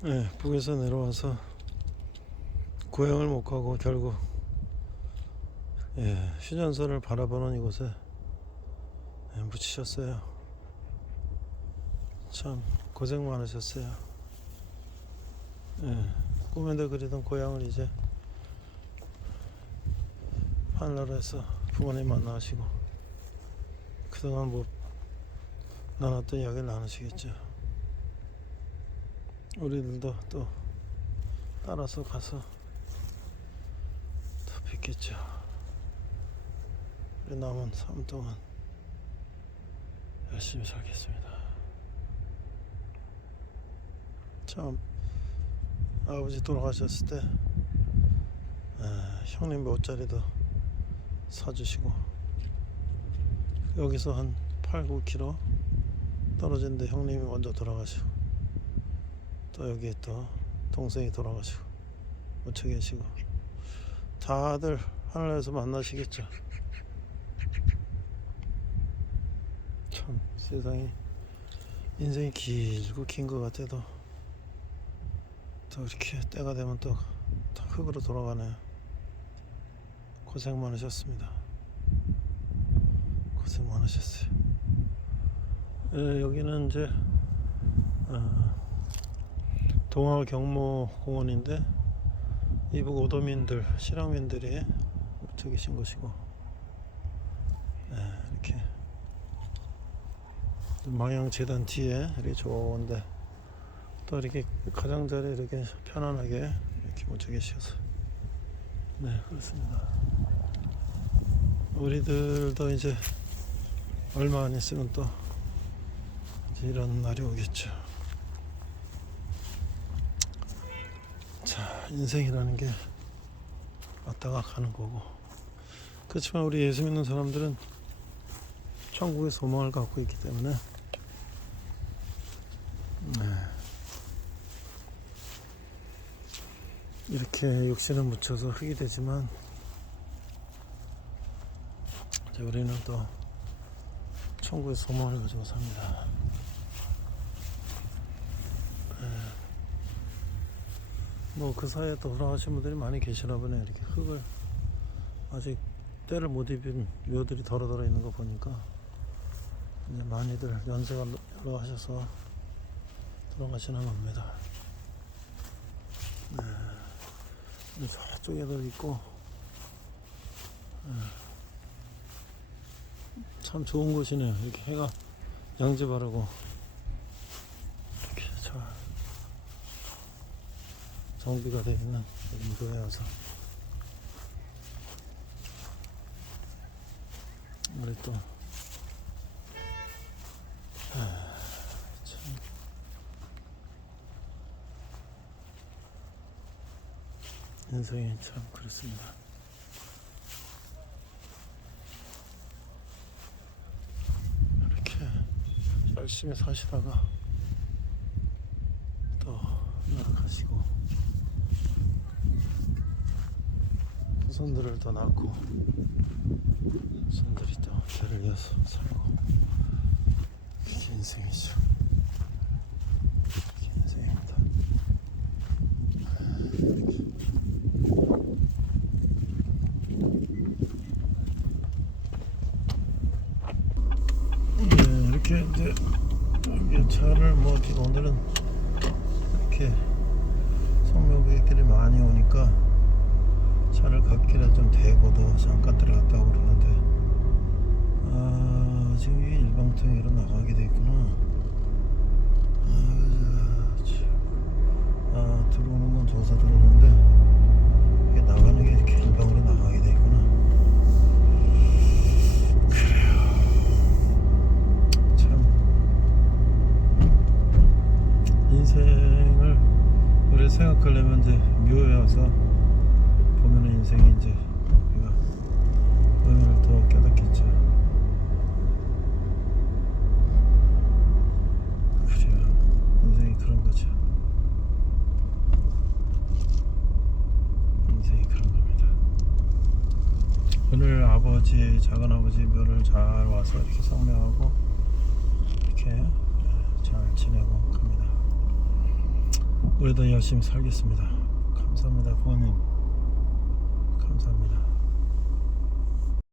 네, 북에서 내려와서 고향을 못 가고 결국 예, 휴전선을 바라보는 이곳에 예, 묻히셨어요. 참 고생 많으셨어요. 예, 꿈에도 그리던 고향을 이제 하늘나라에서 부모님 만나시고 그동안 뭐 나눴던 이야기를 나누시겠죠. 우리들도 또 따라서 가서 더 뵙겠죠. 우리 남은 삶 동안 열심히 살겠습니다. 참 아버지 돌아가셨을 때 에, 형님 모자리도 사주시고 여기서 한 8, 9km 떨어진데 형님이 먼저 돌아가시고 또 여기 또 동생이 돌아가시고 묻혀 계시고 다들 하늘에서 만나시겠죠. 참 세상이 인생이 길고 긴 것 같아도 또 이렇게 때가 되면 또, 또 흙으로 돌아가네요. 고생 많으셨습니다. 고생 많으셨어요. 예, 여기는 이제 어, 동화 경모 공원인데 이북 오도민들 실향민들이 묻혀 계신 곳이고 예, 이렇게 망향재단 뒤에 이렇게 좋은데 또 이렇게 가장자리 이렇게 편안하게 이렇게 묻혀 계셔서 네 그렇습니다. 우리들도 이제 얼마 안 있으면 또 이런 날이 오겠죠 자 인생이라는 게 왔다가 가는 거고 그렇지만 우리 예수 믿는 사람들은 천국의 소망을 갖고 있기 때문에 네. 이렇게 육신을 묻혀서 흙이 되지만 우리는 또 천국의 소망을 가지고 삽니다. 뭐 그 사이에 또 돌아가신 분들이 많이 계시나 보네 이렇게 흙을 아직 때를 못 입은 묘들이 덜어덜어 있는 거 보니까 이제 많이들 연세가 로 하셔서 돌아가시나 봅니다. 네. 저쪽에도 있고 네. 참 좋은 곳이네요. 이렇게 해가 양지 바르고 이렇게 잘 정비가 되어 있는 여기 교회 와서 우리 또 아, 참. 인생이 참 그렇습니다. 이렇게 열심히 사시다가 또 나가시고 후 손들을 더 낳고 후손들이 또 죄를 이어서 살고 그게 인생이죠. 그게 인생입니다. 네, 이렇게 이제 여기 차를 뭐 오늘은 이렇게 성묘객들이 많이 오니까 차를 갓길에 좀 대고도 잠깐 들어갔다 오고 그러는데 아 지금 이게 일방통행으로 나가게 돼 있구나. 아, 참. 아 들어오는 건 조사 들어오는데 이게 나가는 게 이렇게 일방으로 나가게 돼 있구나. 참. 인생을 우리 생각하려면 이제 묘에 와서 보면은 인생이 이제 우리가 의미를 더 깨닫겠죠. 그래요. 인생이 그런 거죠. 인생이 그런 겁니다. 오늘 아버지, 작은 아버지 묘를 잘 와서 이렇게 성명하고 이렇게 잘 지내고 갑니다. 우리도 열심히 살겠습니다. 감사합니다. 고맙습니다. 감사합니다.